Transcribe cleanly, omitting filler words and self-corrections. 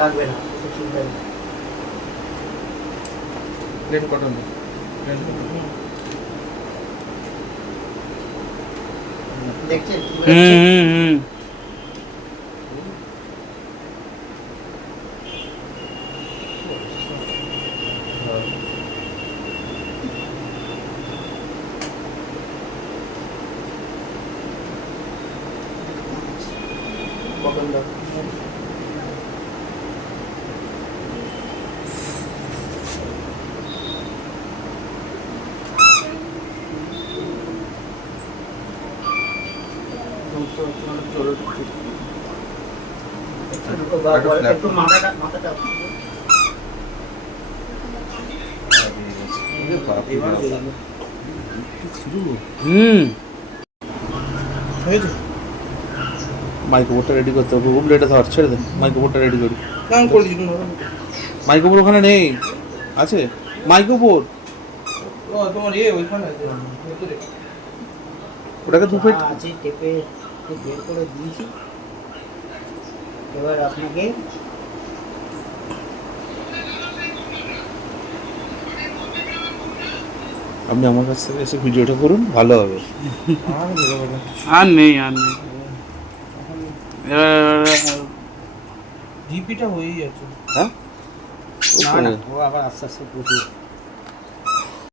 লাগবে না, কিছু চিন্তা নেই। প্লেন কটন দেখছেন কি হুম বেরোচ্ছে? হুম হুম কটন দাও। একটু মাথাটা হুম হয়েছে। মাইক্রোবোর্ডটা রেডি করতে হবে, গুগল এটা ধর, ছেড়ে দে, মাইক্রোবোর্ডটা রেডি করি। নাম করে দিন। মাইক্রোবোর্ড ওখানে নেই, আছে মাইক্রোবোর্ড, ও তোমার ওইখানে আছে ভেতরে। ওটাকে দু ফিট আছে, টেপে বের করে দিয়েছি। এবার আপনাকে আপনি আমার কাছ থেকে এসে ভিডিওটা করুন, ভালো হবে। আর বেরোবে না। আর নেই আর নেই, জিপিটা হয়েই আছে। হ্যাঁ না না, ও আবার আস্তে আস্তে প্রচুর